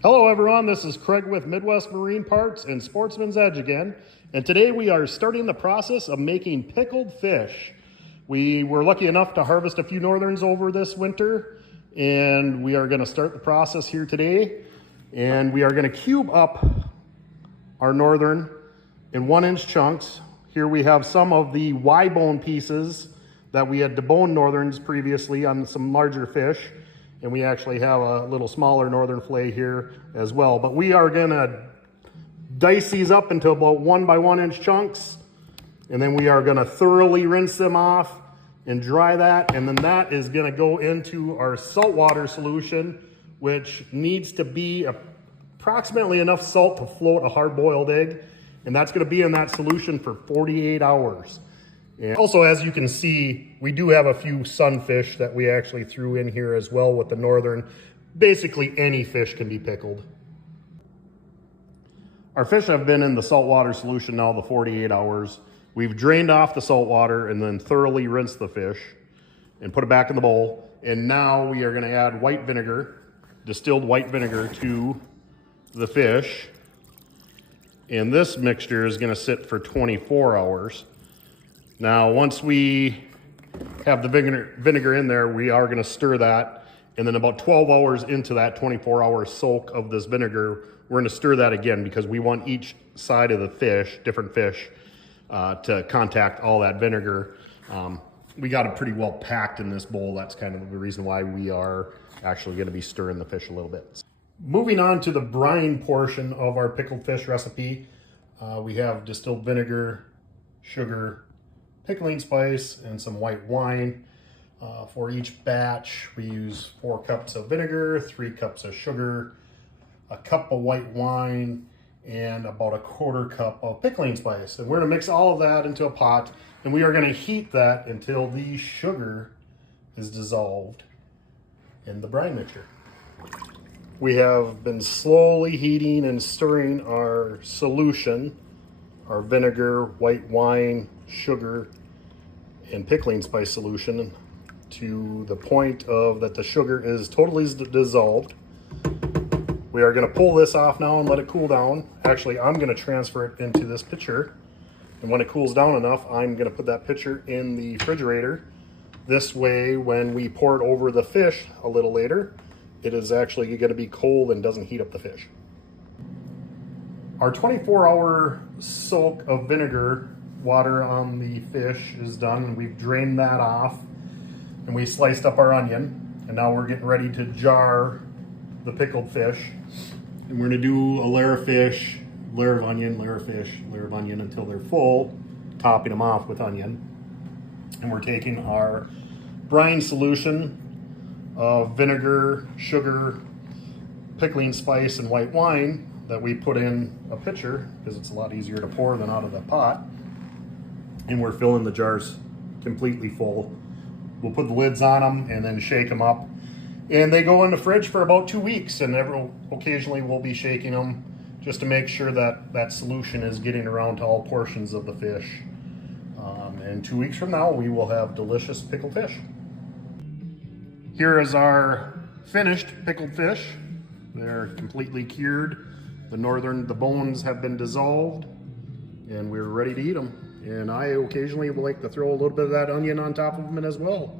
Hello everyone, this is Craig with Midwest Marine Parts and Sportsman's Edge again. And today we are starting the process of making pickled fish. We were lucky enough to harvest a few northerns over this winter, and we are going to start the process here today. And we are going to cube up our northern in 1-inch chunks. Here we have some of the Y-bone pieces that we had deboned northerns previously on some larger fish. And we actually have a little smaller northern fillet here as well. But we are gonna dice these up into about 1 by 1 inch chunks. And then we are gonna thoroughly rinse them off and dry that. And then that is gonna go into our saltwater solution, which needs to be approximately enough salt to float a hard-boiled egg. And that's gonna be in that solution for 48 hours. And also, as you can see, we do have a few sunfish that we actually threw in here as well with the northern. Basically, any fish can be pickled. Our fish have been in the saltwater solution now the 48 hours. We've drained off the salt water and then thoroughly rinsed the fish and put it back in the bowl. And now we are going to add white vinegar, distilled white vinegar, to the fish. And this mixture is going to sit for 24 hours. Now, once we have the vinegar in there, we are going to stir that. And then about 12 hours into that 24-hour soak of this vinegar, we're going to stir that again because we want each side of the fish, different fish, to contact all that vinegar. We got it pretty well packed in this bowl. That's kind of the reason why we are actually going to be stirring the fish a little bit. Moving on to the brine portion of our pickled fish recipe, we have distilled vinegar, sugar, pickling spice, and some white wine. For each batch, we use 4 cups of vinegar, 3 cups of sugar, a cup of white wine, and about a 1/4 cup of pickling spice. And we're gonna mix all of that into a pot, and we are gonna heat that until the sugar is dissolved in the brine mixture. We have been slowly heating and stirring our solution, our vinegar, white wine, sugar, and pickling spice solution to the point of that the sugar is totally dissolved. We are going to pull this off now and let it cool down. Actually, I'm going to transfer it into this pitcher. And when it cools down enough, I'm going to put that pitcher in the refrigerator. This way, when we pour it over the fish a little later, it is actually going to be cold and doesn't heat up the fish. Our 24-hour soak of vinegar water on the fish is done, and we've drained that off, and we sliced up our onion, and now we're getting ready to jar the pickled fish. And we're going to do a layer of fish, layer of onion, layer of fish, layer of onion until they're full, topping them off with onion. And we're taking our brine solution of vinegar, sugar, pickling spice, and white wine that we put in a pitcher because it's a lot easier to pour than out of the pot. And we're filling the jars completely full. We'll put the lids on them and then shake them up. And they go in the fridge for about 2 weeks, and occasionally we'll be shaking them just to make sure that that solution is getting around to all portions of the fish. And 2 weeks from now, we will have delicious pickled fish. Here is our finished pickled fish. They're completely cured. The bones have been dissolved, and we're ready to eat them. And I occasionally would like to throw a little bit of that onion on top of them as well.